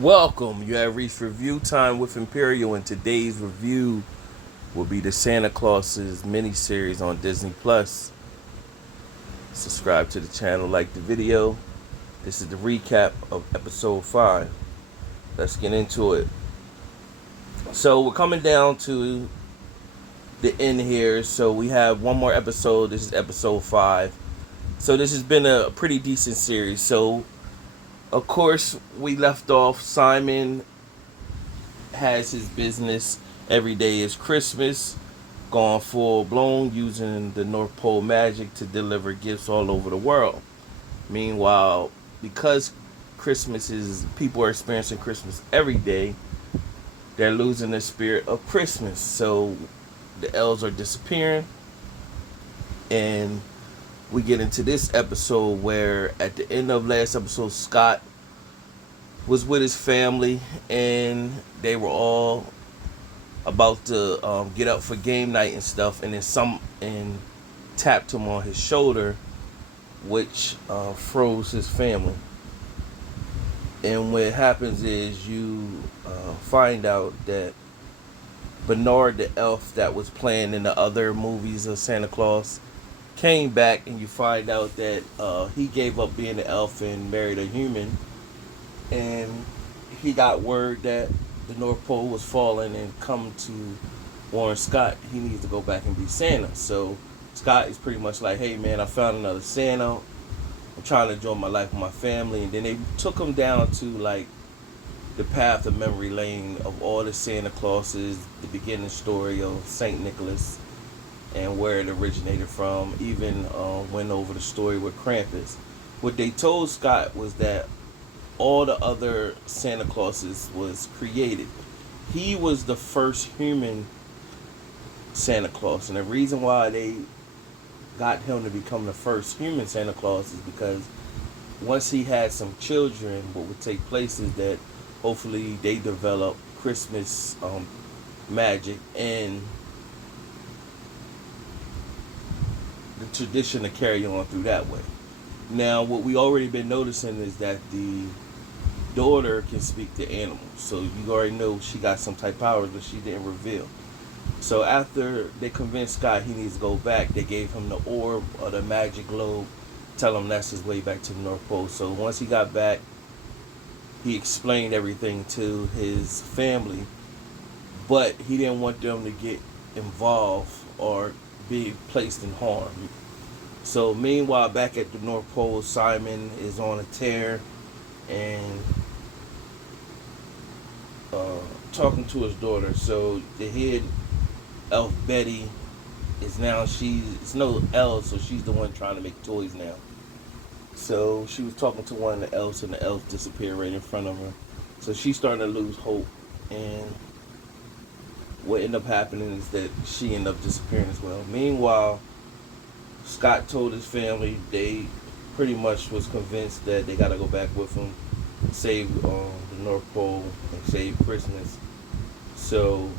Welcome. You have reached review time with Imperial, and today's review will be the Santa Claus's miniseries on Disney Plus. Subscribe to the channel, like the video. This is the recap of episode 5. Let's get into it. So we're coming down to the end here. So we have one more episode. This is episode 5. So this has been a pretty decent series. So of course we left off. Simon has his business. Every day is Christmas, gone full blown, using the North Pole magic to deliver gifts all over the world. Meanwhile, because Christmas is, people are experiencing Christmas every day, they're losing the spirit of Christmas. So the elves are disappearing, and we get into this episode where at the end of last episode, Scott was with his family and they were all about to get up for game night and stuff, and then tapped him on his shoulder, which froze his family. And what happens is you find out that Bernard the elf that was playing in the other movies of Santa Claus came back, and you find out that he gave up being an elf and married a human, and he got word that the North Pole was falling and come to warn Scott he needs to go back and be Santa. So Scott is pretty much like, hey man, I found another Santa. I'm trying to enjoy my life with my family. And then they took him down to like the path of memory lane of all the Santa Clauses, the beginning story of Saint Nicholas and where it originated from. Even went over the story with Krampus. What they told Scott was that all the other Santa Clauses was created. He was the first human Santa Claus, and the reason why they got him to become the first human Santa Claus is because once he had some children, what would take place is that hopefully they develop Christmas magic and the tradition to carry on through that way. Now, what we already been noticing is that the daughter can speak to animals, so you already know she got some type of powers, but she didn't reveal. So after they convinced Scott he needs to go back, they gave him the orb or the magic globe, tell him that's his way back to the North Pole. So once he got back, he explained everything to his family, but he didn't want them to get involved or be placed in harm. So meanwhile, back at the North Pole, Simon is on a tear and talking to his daughter. So the head elf Betty is now, it's no elf, so she's the one trying to make toys now. So she was talking to one of the elves, and the elf disappeared right in front of her. So she's starting to lose hope, and what ended up happening is that she ended up disappearing as well. Meanwhile, Scott told his family they pretty much was convinced that they got to go back with him, save the North Pole, and save Christmas. So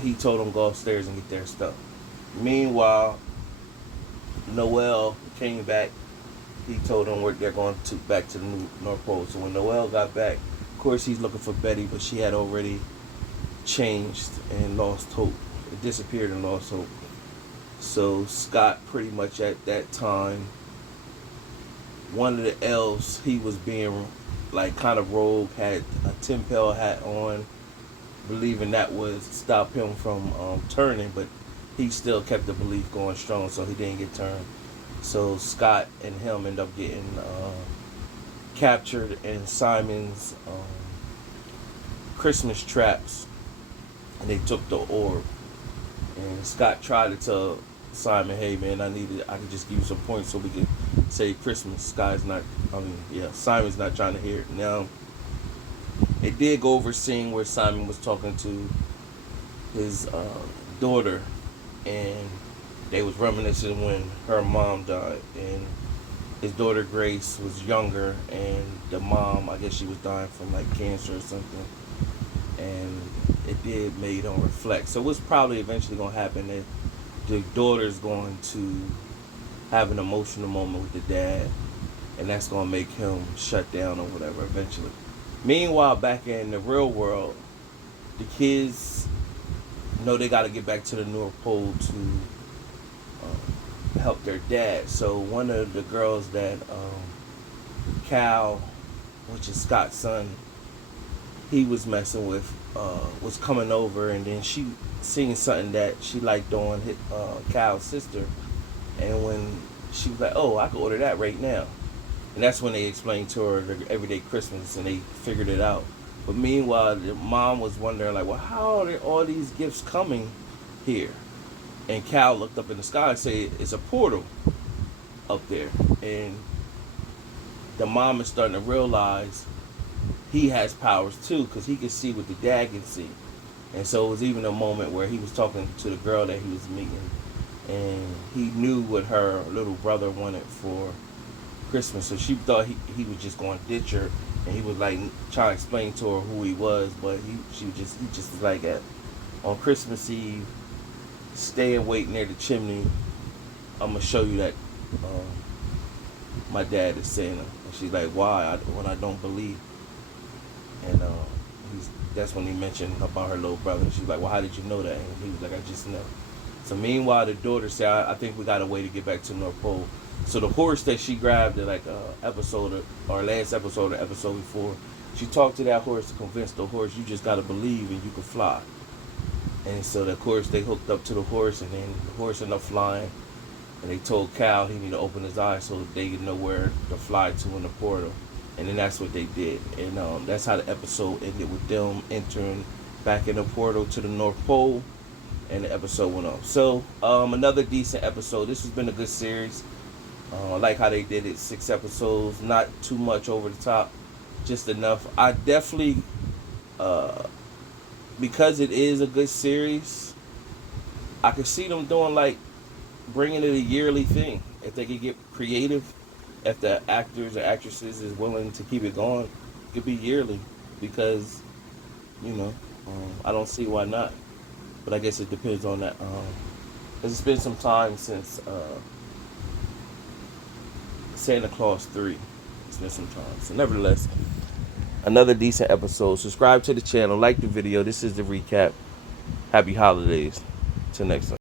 he told them go upstairs and get their stuff. Meanwhile, Noel came back. He told them they're going to back to the North Pole. So when Noel got back, of course he's looking for Betty, but she had already changed and lost hope. It disappeared and lost hope. So Scott pretty much at that time, one of the elves, he was being like kind of rogue, had a tin pail hat on, believing that would stop him from turning, but he still kept the belief going strong, so he didn't get turned. So Scott and him end up getting captured in Simon's Christmas traps, and they took the orb. And Scott tried to tell Simon, hey man, I can just give you some points so we can save Christmas. Simon's not trying to hear it. Now, it did go over a scene where Simon was talking to his daughter, and they was reminiscing when her mom died, and his daughter Grace was younger, and the mom, I guess she was dying from like cancer or something, and it did made him reflect. So what's probably eventually going to happen is the daughter's going to have an emotional moment with the dad, and that's going to make him shut down or whatever eventually. Meanwhile, back in the real world, the kids know they got to get back to the North Pole to help their dad. So one of the girls that Cal, which is Scott's son, he was messing with, was coming over, and then she seen something that she liked on Cal's sister, and when she was like, "Oh, I can order that right now," and that's when they explained to her the everyday Christmas, and they figured it out. But meanwhile, the mom was wondering, like, "Well, how are all these gifts coming here?" And Cal looked up in the sky and said, "It's a portal up there," and the mom is starting to realize he has powers too, because he can see what the dad can see. And so it was even a moment where he was talking to the girl that he was meeting, and he knew what her little brother wanted for Christmas. So she thought he was just going to ditch her, and he was like trying to explain to her who he was, but he just was like, on Christmas Eve, stay and wait near the chimney. I'm gonna show you that my dad is Santa. And she's like, why? When I don't believe. And that's when he mentioned about her little brother. She's like, well, how did you know that? And he was like, I just know. So meanwhile, the daughter said, I think we got a way to get back to North Pole. So the horse that she grabbed at like episode or last episode or episode before, she talked to that horse to convince the horse, you just got to believe and you can fly. And so of course they hooked up to the horse, and then the horse ended up flying. And they told Cal he needed to open his eyes so they could know where to fly to in the portal. And then that's what they did. And that's how the episode ended, with them entering back in the portal to the North Pole. And the episode went off. So another decent episode. This has been a good series. I like how they did it. 6 episodes. Not too much over the top. Just enough. I definitely, because it is a good series, I could see them doing like, bringing it a yearly thing. If they could get creative, if the actors or actresses is willing to keep it going, it could be yearly, because I don't see why not. But I guess it depends on that. It's been some time since Santa Claus 3. It's been some time. So nevertheless, another decent episode. Subscribe to the channel, like the video. This is the recap. Happy holidays. Till next time.